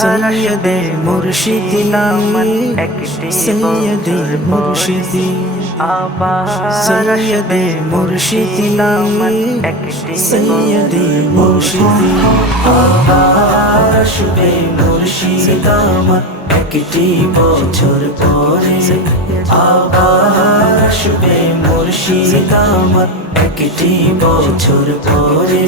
সৈয়দে মুর্শিদি সৈয়দে মুর্শিদি সৈয়দে মুর্শিদি সৈয়দে মুর্শিদি আবার আসবে মুর্শিদ আমার একটি বছর পরে আবার আসবে মুর্শিদ আমার একটি বছর পরে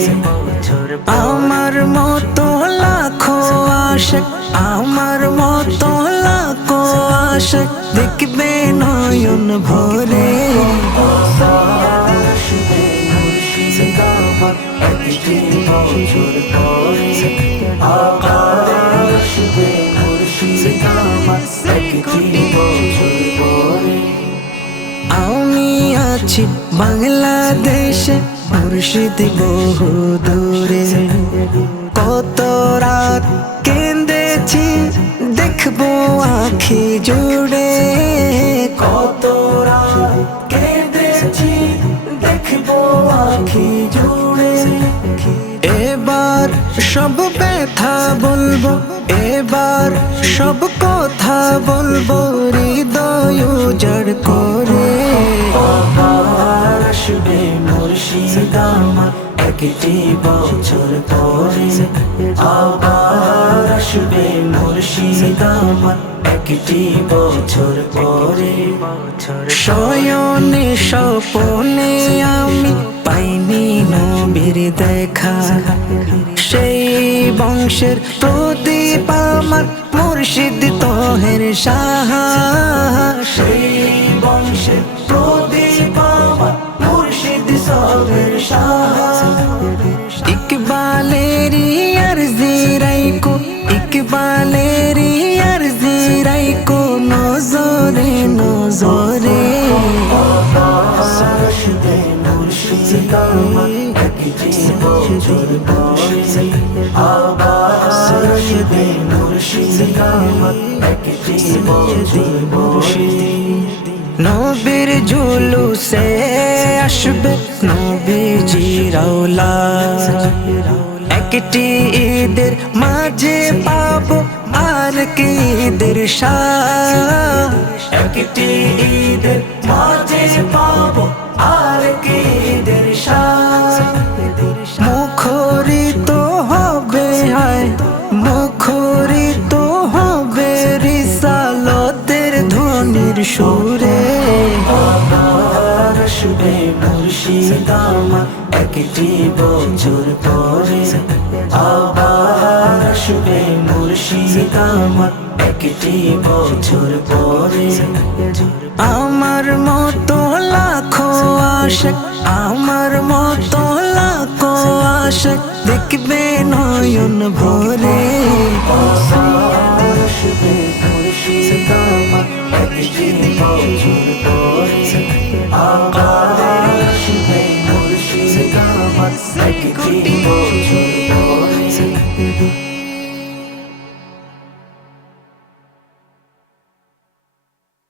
আমার মতো লাখো আশিক আমার মতো লাখো আশিক দেখবে নয়ন ভরে আসবে মুর্শিদ আমার একটি বছর পরে আবার আসবে মুর্শিদ আমার একটি বছর পরে আমি আছি বাংলাদেশে মুর্শিদ বহু দূরে কত রাত কেঁদেছি দেখবো আখি জুড়ে কত রাত কেঁদেছি দেখবো আখি জুড়ে এবার সব ব্যথা বলবো এবার সব কথা বলবো হৃদয় উজাড় করে আবার আসবে মুর্শিদ আমার একটি বছর পরে আবার আসবে মুর্শিদ আমার একটি বছর পরে শয়নে স্বপনে আমি পাইনি নবীর দেখা সেই বংশের প্রদীপ আমার মুর্শিদ তোহের সাহা সেই বংশের প্রদীপ আমার মুর্শিদ তোহের সাহা ইকবালেরি আরজি রাইকো ইকবালেরি আরজি রাইকো নজরে নজরে আসবে মুর্শিদ আমার একটি বছর পরে আবার আসবে মুর্শিদ আমার একটি বছর পরে নবীর জুলুসে আসবে নবীজির আওলাদ একটি ঈদের মাঝে পাবো আর কি ঈদের শাহ একটি ঈদের মাঝে পাবো আর কি ঈদের শাহ মুখরিত হবে হায় মুখরিত হবে রিসালতের ধ্বনির সুরে আবার আসবে মুর্শিদ আমার একটি বছর পরে আবার আসবে মুর্শিদ আমার একটি বছর পরে আমার মতো লাখো আশিক আমার মতো লাখো আশিক দেখবে নয়ন ভরে আসবে মুর্শিদ আমার একটি বছর পরে আবার আসবে মুর্শিদ আমার একটি বছর